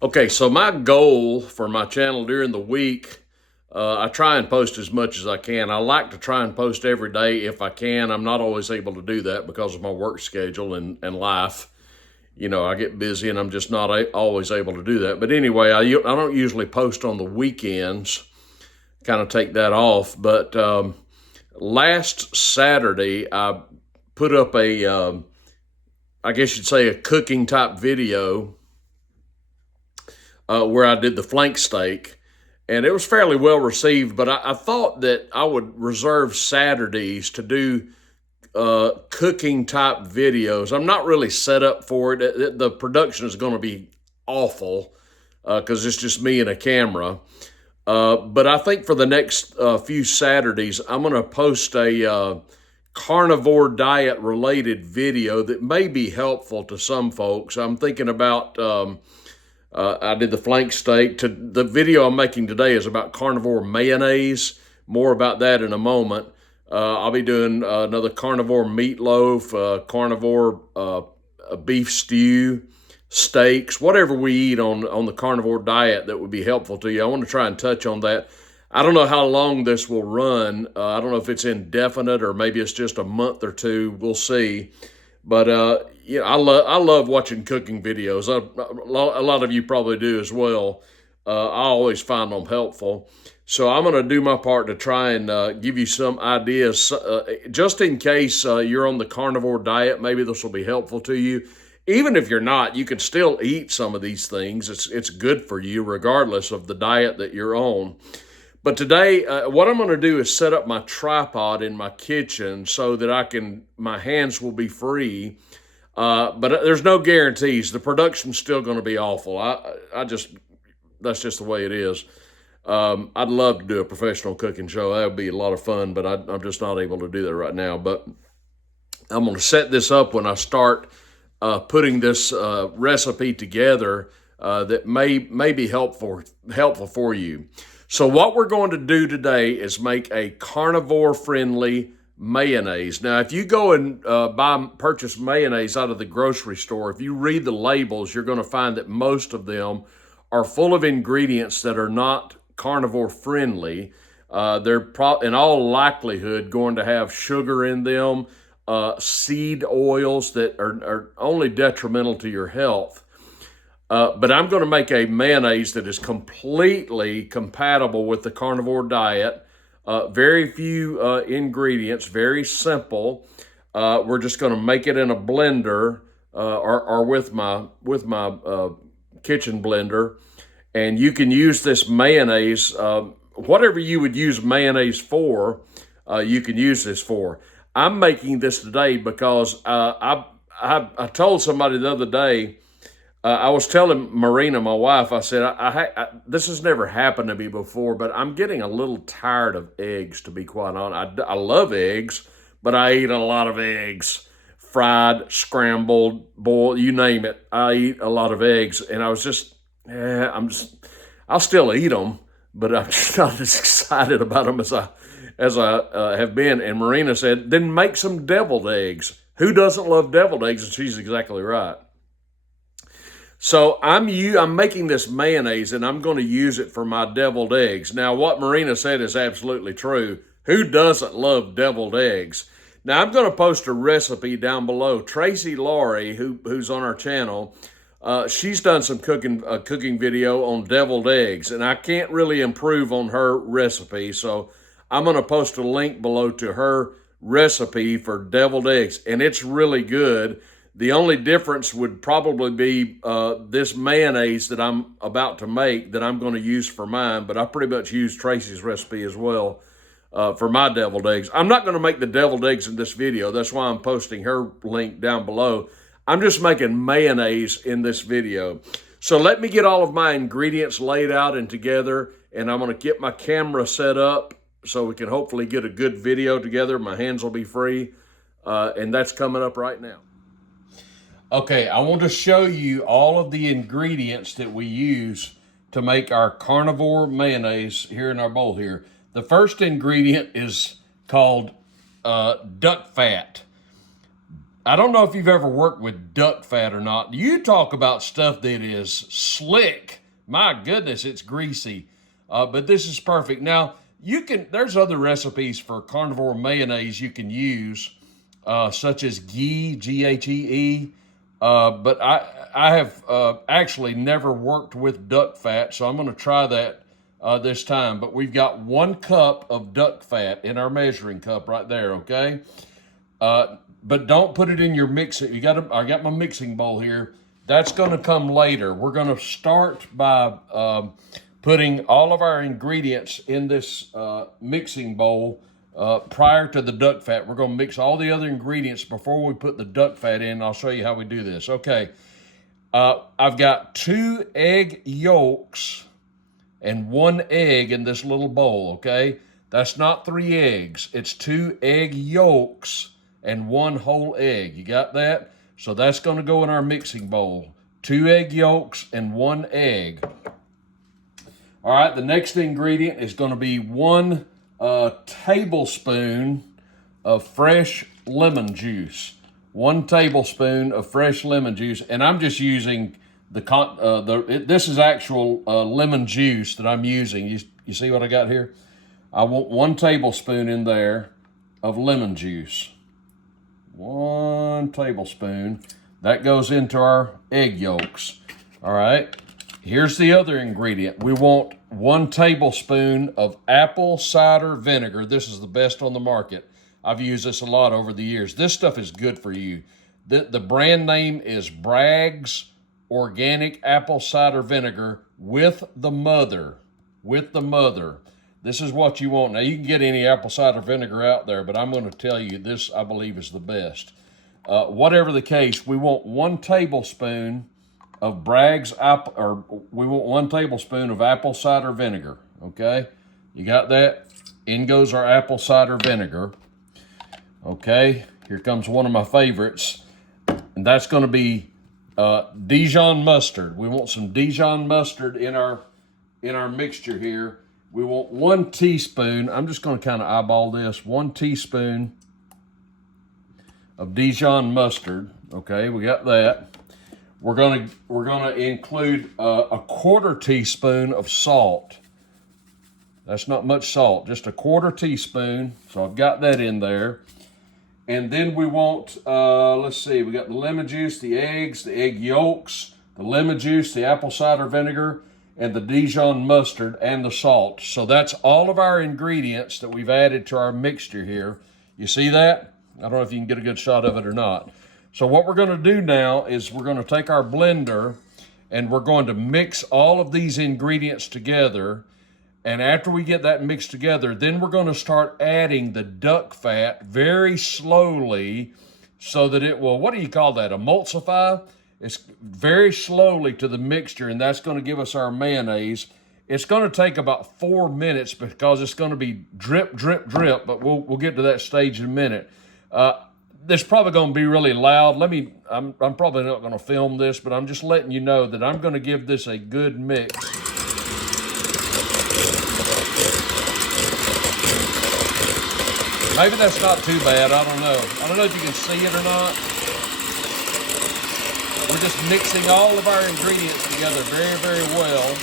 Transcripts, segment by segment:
Okay, so my goal for my channel during the week, I try and post as much as I can. I like to try and post every day if I can. I'm not always able to do that because of my work schedule and life. You know, I get busy and I'm just not always able to do that. But anyway, I don't usually post on the weekends, kind of take that off. But last Saturday, I put up I guess you'd say, a cooking type video where I did the flank steak, and it was fairly well received. But I thought that I would reserve Saturdays to do cooking type videos. I'm not really set up for it. The production is going to be awful because it's just me and a camera. But I think for the next few Saturdays, I'm going to post a carnivore diet related video that may be helpful to some folks. I'm thinking about I did the flank steak. The video I'm making today is about carnivore mayonnaise. More about that in a moment. I'll be doing another carnivore meatloaf, carnivore beef stew, steaks, whatever we eat on the carnivore diet that would be helpful to you. I want to try and touch on that. I don't know how long this will run. I don't know if it's indefinite or maybe it's just a month or two. We'll see. But I love watching cooking videos. A lot of you probably do as well. I always find them helpful. So I'm going to do my part to try and give you some ideas, just in case you're on the carnivore diet. Maybe this will be helpful to you. Even if you're not, you can still eat some of these things. It's good for you regardless of the diet that you're on. But today, what I'm going to do is set up my tripod in my kitchen so that my hands will be free. But there's no guarantees. The production's still going to be awful. That's just the way it is. I'd love to do a professional cooking show. That would be a lot of fun, but I'm just not able to do that right now. But I'm going to set this up when I start putting this recipe together that may be helpful for you. So what we're going to do today is make a carnivore-friendly mayonnaise. Now, if you go and purchase mayonnaise out of the grocery store, if you read the labels, you're going to find that most of them are full of ingredients that are not carnivore-friendly. They're in all likelihood going to have sugar in them, seed oils that are only detrimental to your health. But I'm going to make a mayonnaise that is completely compatible with the carnivore diet. Very few ingredients, very simple. We're just going to make it in a blender or with my kitchen blender. And you can use this mayonnaise, whatever you would use mayonnaise for, you can use this for. I'm making this today because I told somebody the other day, I was telling Marina, my wife, I said, this has never happened to me before, but I'm getting a little tired of eggs, to be quite honest. I love eggs, but I eat a lot of eggs. Fried, scrambled, boiled, you name it. I eat a lot of eggs, and I was just, I'll still eat them, but I'm just not as excited about them as I have been. And Marina said, then make some deviled eggs. Who doesn't love deviled eggs? And she's exactly right. So I'm making this mayonnaise, and I'm going to use it for my deviled eggs. Now, what Marina said is absolutely true. Who doesn't love deviled eggs? Now, I'm going to post a recipe down below. Tracy Laurie, who's on our channel, she's done some cooking video on deviled eggs, and I can't really improve on her recipe, so I'm going to post a link below to her recipe for deviled eggs, and it's really good. The only difference would probably be this mayonnaise that I'm about to make that I'm going to use for mine, but I pretty much use Tracy's recipe as well for my deviled eggs. I'm not going to make the deviled eggs in this video. That's why I'm posting her link down below. I'm just making mayonnaise in this video. So let me get all of my ingredients laid out and together, and I'm going to get my camera set up so we can hopefully get a good video together. My hands will be free, and that's coming up right now. Okay, I want to show you all of the ingredients that we use to make our carnivore mayonnaise here in our bowl here. The first ingredient is called duck fat. I don't know if you've ever worked with duck fat or not. You talk about stuff that is slick. My goodness, it's greasy. But this is perfect. Now, there's other recipes for carnivore mayonnaise you can use, such as ghee, Ghee. But I have actually never worked with duck fat, so I'm going to try that this time. But we've got 1 cup of duck fat in our measuring cup right there, okay? But don't put it in your mixer. I got my mixing bowl here. That's going to come later. We're going to start by putting all of our ingredients in this mixing bowl prior to the duck fat. We're going to mix all the other ingredients before we put the duck fat in. I'll show you how we do this. Okay. I've got 2 egg yolks and 1 egg in this little bowl, okay? That's not 3 eggs. It's 2 egg yolks and 1 whole egg. You got that? So that's going to go in our mixing bowl. 2 egg yolks and 1 egg. All right, the next ingredient is going to be 1 tablespoon of fresh lemon juice. 1 tablespoon of fresh lemon juice, and I'm just using this is actual lemon juice that I'm using. You see what I got here? I want 1 tablespoon in there of lemon juice. 1 tablespoon. That goes into our egg yolks. All right. Here's the other ingredient. We want 1 tablespoon of apple cider vinegar. This is the best on the market. I've used this a lot over the years. This stuff is good for you. The brand name is Bragg's Organic Apple Cider Vinegar with the mother. With the mother. This is what you want. Now, you can get any apple cider vinegar out there, but I'm going to tell you this, I believe, is the best. Whatever the case, we want 1 tablespoon of we want 1 tablespoon of apple cider vinegar, okay? You got that? In goes our apple cider vinegar. Okay, here comes one of my favorites, and that's going to be Dijon mustard. We want some Dijon mustard in our mixture here. We want 1 teaspoon. I'm just going to kind of eyeball this. 1 teaspoon of Dijon mustard. Okay, we got that. We're gonna include a 1/4 teaspoon of salt. That's not much salt, just a 1/4 teaspoon. So I've got that in there. And then we want, let's see, we got the lemon juice, the eggs, the egg yolks, the lemon juice, the apple cider vinegar, and the Dijon mustard, and the salt. So that's all of our ingredients that we've added to our mixture here. You see that? I don't know if you can get a good shot of it or not. So what we're going to do now is we're going to take our blender and we're going to mix all of these ingredients together. And after we get that mixed together, then we're going to start adding the duck fat very slowly so that it will, what do you call that, emulsify? It's very slowly to the mixture, and that's going to give us our mayonnaise. It's going to take about 4 minutes because it's going to be drip, drip, drip, but we'll get to that stage in a minute. This is probably going to be really loud. I'm probably not going to film this, but I'm just letting you know that I'm going to give this a good mix. Maybe that's not too bad, I don't know. I don't know if you can see it or not. We're just mixing all of our ingredients together very, very well.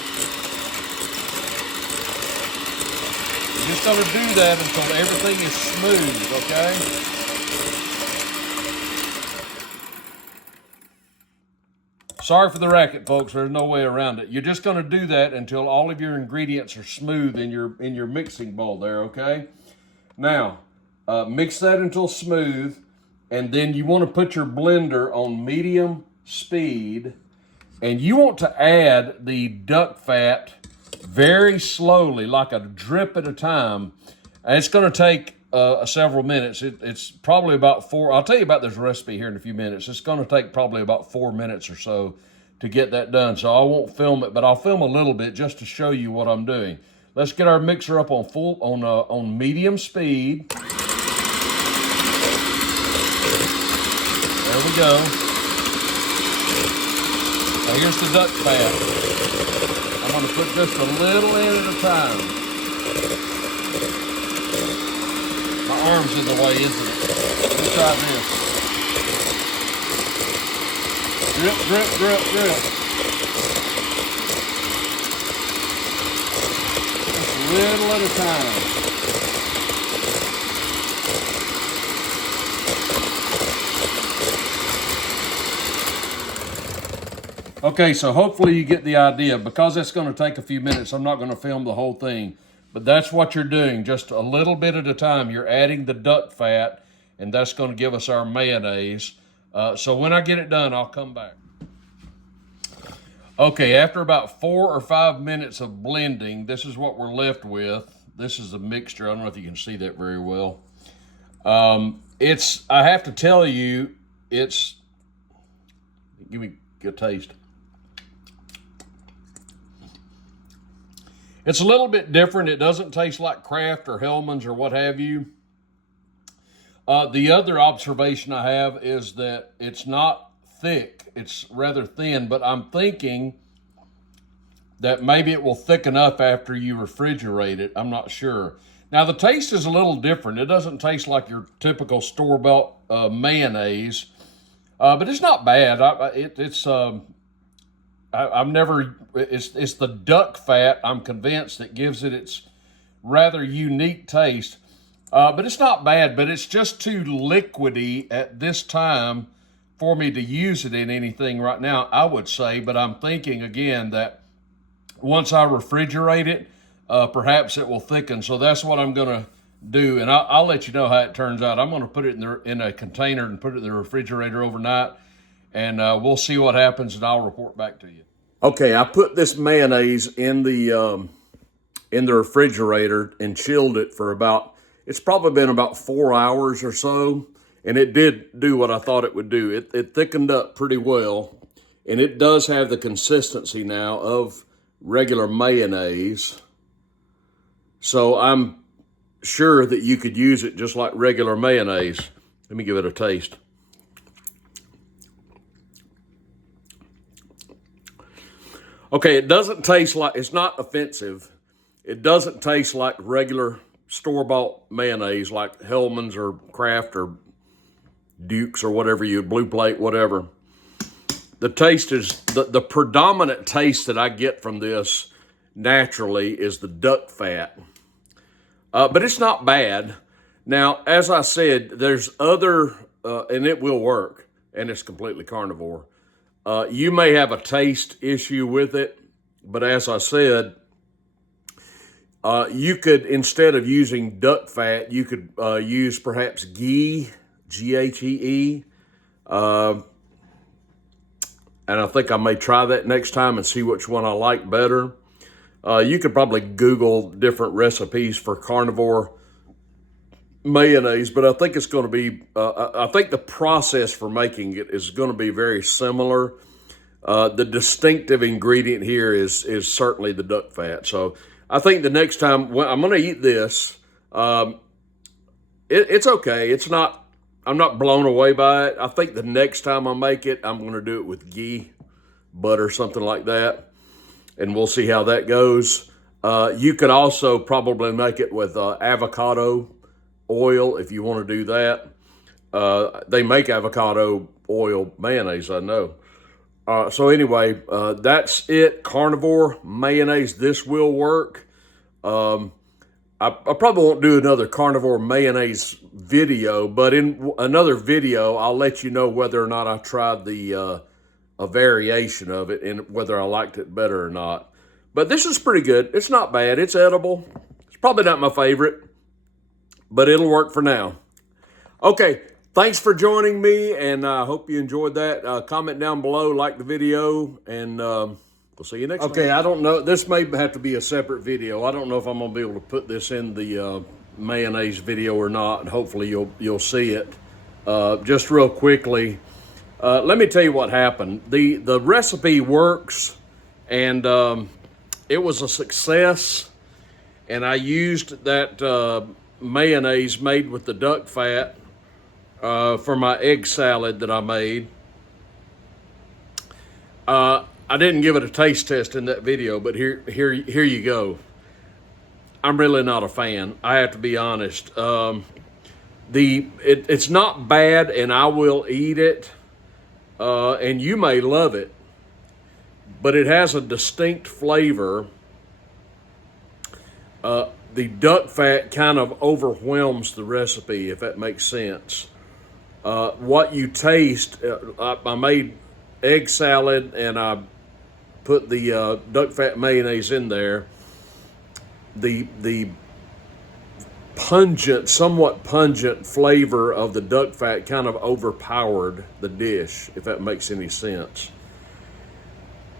We're just going to do that until everything is smooth, okay? Sorry for the racket, folks. There's no way around it. You're just going to do that until all of your ingredients are smooth in your mixing bowl there, okay? Now, mix that until smooth, and then you want to put your blender on medium speed, and you want to add the duck fat very slowly, like a drip at a time. And it's going to take several minutes. It's probably about 4. I'll tell you about this recipe here in a few minutes. It's going to take probably about 4 minutes or so to get that done. So I won't film it, but I'll film a little bit just to show you what I'm doing. Let's get our mixer up on medium speed. There we go. Now here's the duck fat. I'm going to put just a little in at a time. My arm's in the way, isn't it? Let's try this. Drip, drip, drip, drip. Just a little at a time. Okay, so hopefully you get the idea. Because it's going to take a few minutes, I'm not going to film the whole thing. But that's what you're doing, just a little bit at a time. You're adding the duck fat, and that's going to give us our mayonnaise. So when I get it done, I'll come back. Okay, after about 4 or 5 minutes of blending, this is what we're left with. This is a mixture. I don't know if you can see that very well. I have to tell you, give me a taste. It's a little bit different. It doesn't taste like Kraft or Hellmann's or what have you. The other observation I have is that it's not thick. It's rather thin, but I'm thinking that maybe it will thicken up after you refrigerate it. I'm not sure. Now, the taste is a little different. It doesn't taste like your typical store-bought mayonnaise, but it's not bad. It's the duck fat, I'm convinced, that gives it its rather unique taste. But it's not bad, but it's just too liquidy at this time for me to use it in anything right now, I would say. But I'm thinking, again, that once I refrigerate it, perhaps it will thicken. So that's what I'm going to do, and I'll let you know how it turns out. I'm going to put it in a container and put it in the refrigerator overnight, and we'll see what happens, and I'll report back to you. Okay, I put this mayonnaise in the refrigerator and chilled it for it's probably been about 4 hours or so, and it did do what I thought it would do. It thickened up pretty well, and it does have the consistency now of regular mayonnaise. So I'm sure that you could use it just like regular mayonnaise. Let me give it a taste. Okay, it doesn't taste like, it's not offensive. It doesn't taste like regular store-bought mayonnaise like Hellmann's or Kraft or Duke's or whatever Blue Plate, whatever. The taste is, the predominant taste that I get from this naturally is the duck fat. But it's not bad. Now, as I said, there's other, and it will work, and it's completely carnivore. You may have a taste issue with it, but as I said, you could, instead of using duck fat, you could use perhaps ghee, G-H-E-E. And I think I may try that next time and see which one I like better. You could probably Google different recipes for carnivore mayonnaise, but I think it's going to be, I think the process for making it is going to be very similar. The distinctive ingredient here is certainly the duck fat. So I think the next time I'm going to eat this, it's okay. I'm not blown away by it. I think the next time I make it, I'm going to do it with ghee, butter, something like that, and we'll see how that goes. You could also probably make it with avocado oil if you want to do that. They make avocado oil mayonnaise, I know. So anyway, that's it. Carnivore mayonnaise. This will work. I probably won't do another carnivore mayonnaise video, but in another video, I'll let you know whether or not I tried a variation of it and whether I liked it better or not. But this is pretty good. It's not bad. It's edible. It's probably not my favorite, but it'll work for now. Okay, thanks for joining me, and I hope you enjoyed that. Comment down below, like the video, and we'll see you next time. Okay, I don't know. This may have to be a separate video. I don't know if I'm going to be able to put this in the mayonnaise video or not, and hopefully you'll see it. Just real quickly, let me tell you what happened. The recipe works, and it was a success, and I used that mayonnaise made with the duck fat for my egg salad that I made. I didn't give it a taste test in that video, but here you go. I'm really not a fan. I have to be honest. It's not bad, and I will eat it. and you may love it, but it has a distinct flavor. The duck fat kind of overwhelms the recipe, if that makes sense. What you taste, I made egg salad and I put the duck fat mayonnaise in there. The pungent, somewhat pungent flavor of the duck fat kind of overpowered the dish, if that makes any sense.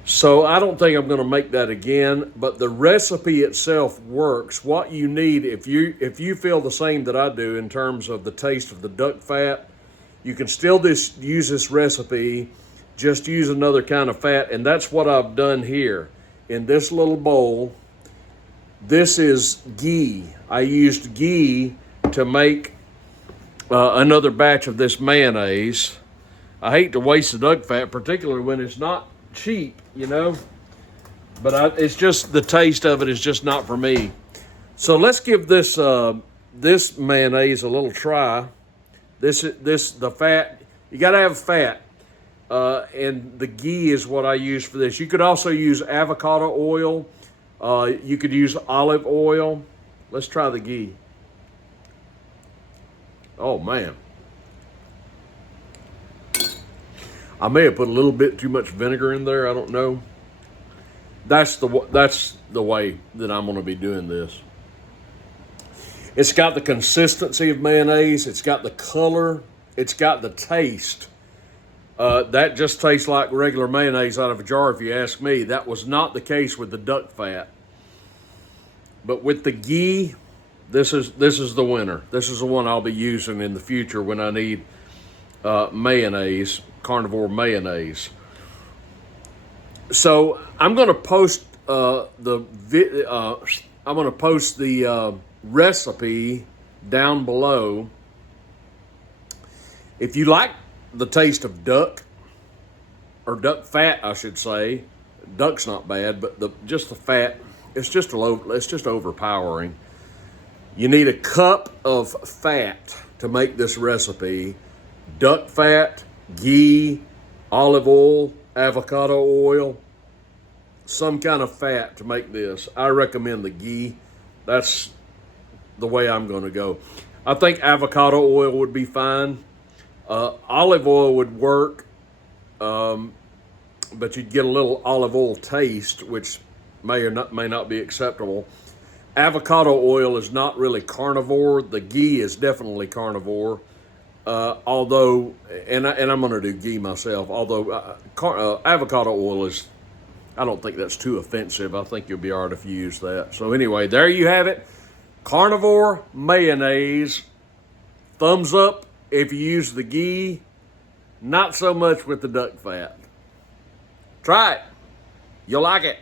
So I don't think I'm going to make that again, but the recipe itself works. What you need, if you feel the same that I do in terms of the taste of the duck fat, you can still use this recipe, just use another kind of fat, and that's what I've done here. In this little bowl, this is ghee. I used ghee to make another batch of this mayonnaise. I hate to waste the duck fat, particularly when it's not cheap, you know, but it's just the taste of it is just not for me. So let's give this this mayonnaise a little try. The fat, you got to have fat, and the ghee is what I use for this. You could also use avocado oil. You could use olive oil. Let's try the ghee. Oh man. I may have put a little bit too much vinegar in there. I don't know. That's the way that I'm going to be doing this. It's got the consistency of mayonnaise. It's got the color. It's got the taste. That just tastes like regular mayonnaise out of a jar, if you ask me. That was not the case with the duck fat. But with the ghee, this is the winner. This is the one I'll be using in the future when I need mayonnaise, Carnivore Mayonnaise. So I'm going to post the recipe down below. If you like the taste of duck, or duck fat, I should say, duck's not bad, but just the fat, it's just overpowering. You need a cup of fat to make this recipe. Duck fat, ghee, olive oil, avocado oil, some kind of fat to make this. I recommend the ghee. That's the way I'm going to go. I think avocado oil would be fine. Olive oil would work, but you'd get a little olive oil taste, which may not be acceptable. Avocado oil is not really carnivore. The ghee is definitely carnivore. Although, and I'm going to do ghee myself, although avocado oil is, I don't think that's too offensive. I think you'll be all right if you use that. So anyway, there you have it. Carnivore mayonnaise. Thumbs up if you use the ghee. Not so much with the duck fat. Try it. You'll like it.